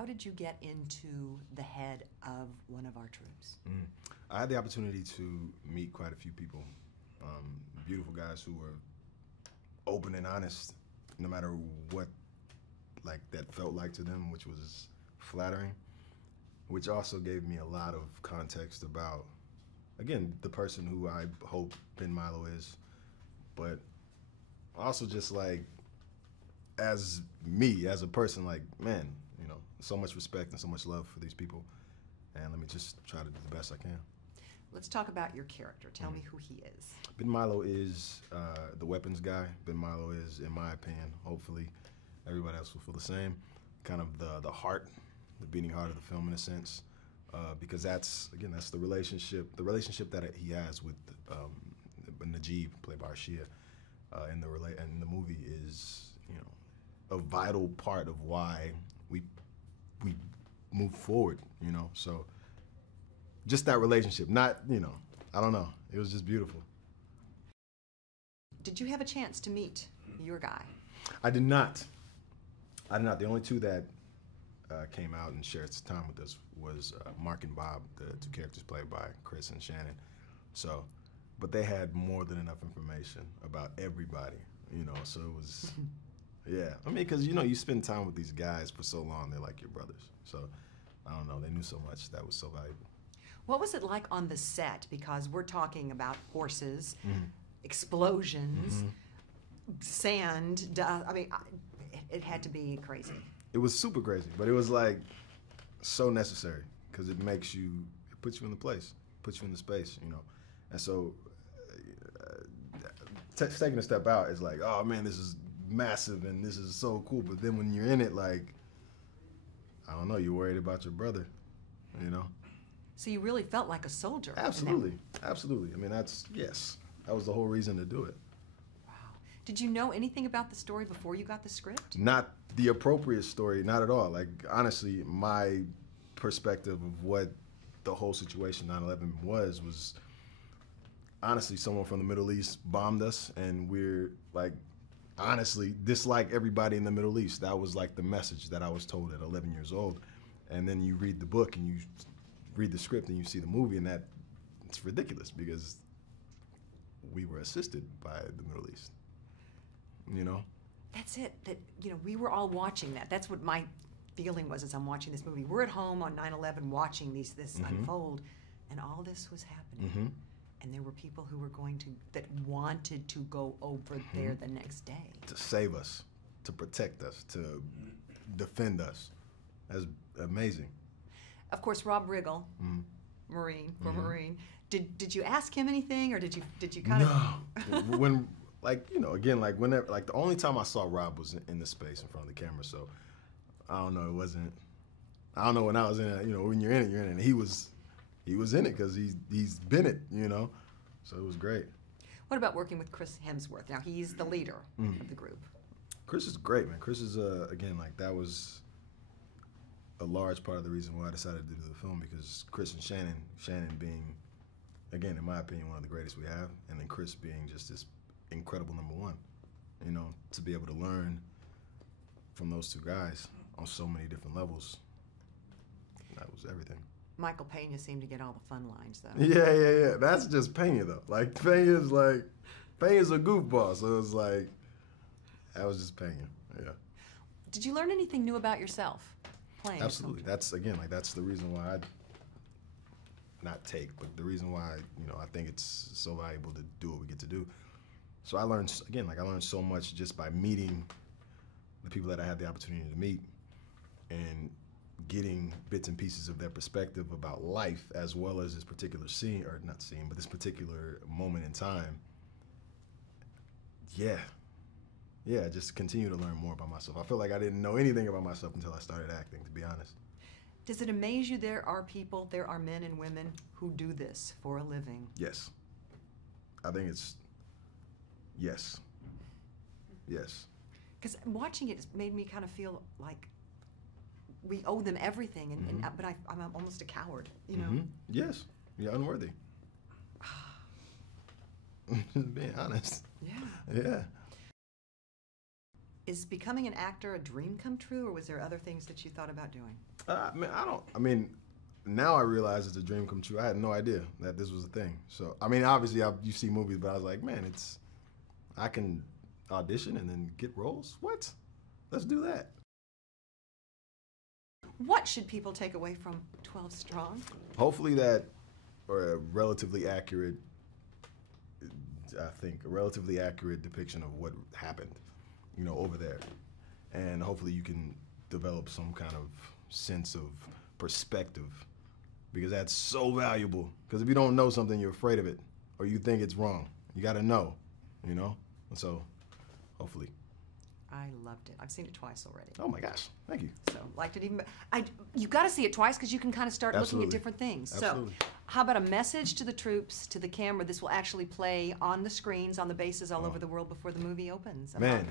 how did you get into the head of one of our troops? I had the opportunity to meet quite a few people, beautiful guys who were open and honest, no matter what that felt like to them, which was flattering, which also gave me a lot of context about, again, the person who I hope Ben Milo is, but also just like, as me, as a person, like, man, you know, so much respect and so much love for these people, and let me just try to do the best I can. Let's talk about your character. Tell me who he is. Ben Milo is the weapons guy. Ben Milo is, in my opinion, hopefully everybody else will feel the same, kind of the heart, the beating heart of the film in a sense, because that's the relationship that he has with Najib, played by Arshia, in the movie is, you know, a vital part of why we move forward, you know. So just that relationship, not, you know, I don't know, it was just beautiful. Did you have a chance to meet your guy? I did not. The only two that came out and shared some time with us was Mark and Bob, the two characters played by Chris and Shannon. So, but they had more than enough information about everybody, you know, so it was, yeah. I mean, because, you know, you spend time with these guys for so long, they're like your brothers. So, I don't know, they knew so much that was so valuable. What was it like on the set? Because we're talking about horses, explosions, sand, dust. I mean, it had to be crazy. It was super crazy, but it was like so necessary because it puts you in the place, puts you in the space, you know. And so taking a step out is like, oh man, this is massive and this is so cool. But then when you're in it, like, I don't know, you're worried about your brother, you know. So you really felt like a soldier. Absolutely, absolutely. I mean, yes, that was the whole reason to do it. Wow. Did you know anything about the story before you got the script? Not the appropriate story, not at all. Like, honestly, my perspective of what the whole situation 9/11 was honestly someone from the Middle East bombed us, and we're like, honestly, dislike everybody in the Middle East. That was like the message that I was told at 11 years old. And then you read the book and you read the script and you see the movie, and that it's ridiculous because we were assisted by the Middle East, you know? That's it, that, you know, we were all watching that. That's what my feeling was as I'm watching this movie. We're at home on 9/11 watching this unfold, and all this was happening. And there were people who were that wanted to go over there the next day. To save us, to protect us, to defend us. That's amazing. Of course, Rob Riggle, Marine, Marine. Did you ask him anything, or did you kind of? No. When, like, you know, again, like whenever, like the only time I saw Rob was in the space in front of the camera. So I don't know. It wasn't. I don't know when I was in it. You know, when you're in it, you're in it. He was in it because he's been it. You know, so it was great. What about working with Chris Hemsworth? Now he's the leader of the group. Chris is great, man. Chris is again, like, that was a large part of the reason why I decided to do the film, because Chris and Shannon being, again, in my opinion, one of the greatest we have, and then Chris being just this incredible #1. You know, to be able to learn from those two guys on so many different levels, that was everything. Michael Pena seemed to get all the fun lines, though. Yeah. That's just Pena, though. Like, Pena's a goofball, so it's like, that was just Pena, yeah. Did you learn anything new about yourself playing? Absolutely. That's, again, like, that's the reason why but the reason why, you know, I think it's so valuable to do what we get to do. So I learned, again, like, I learned so much just by meeting the people that I had the opportunity to meet and getting bits and pieces of their perspective about life, as well as this particular scene, or not scene, but this particular moment in time. Yeah, just continue to learn more about myself. I feel like I didn't know anything about myself until I started acting, to be honest. Does it amaze you there are men and women who do this for a living? Yes. I think it's, yes. Because watching it made me kind of feel like we owe them everything, but I'm almost a coward, you know? Yes, you're unworthy. Being honest. Yeah. Is becoming an actor a dream come true, or was there other things that you thought about doing? I mean, now I realize it's a dream come true. I had no idea that this was a thing. So, I mean, obviously, you see movies, but I was like, man, I can audition and then get roles? What? Let's do that. What should people take away from 12 Strong? Hopefully that, or a relatively accurate, I think, a relatively accurate depiction of what happened, you know, over there. And hopefully you can develop some kind of sense of perspective, because that's so valuable. Because if you don't know something, you're afraid of it, or you think it's wrong. You got to know, you know? And so, hopefully. I loved it. I've seen it twice already. Oh my gosh, thank you. So liked it even. You got to see it twice because you can kind of start looking at different things. Absolutely. So, how about a message to the troops, to the camera? This will actually play on the screens, on the bases all over the world before the movie opens. Man,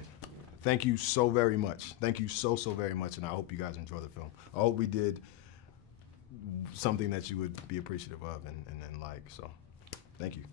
thank you so very much. Thank you so very much, and I hope you guys enjoy the film. I hope we did something that you would be appreciative of and like. So, thank you.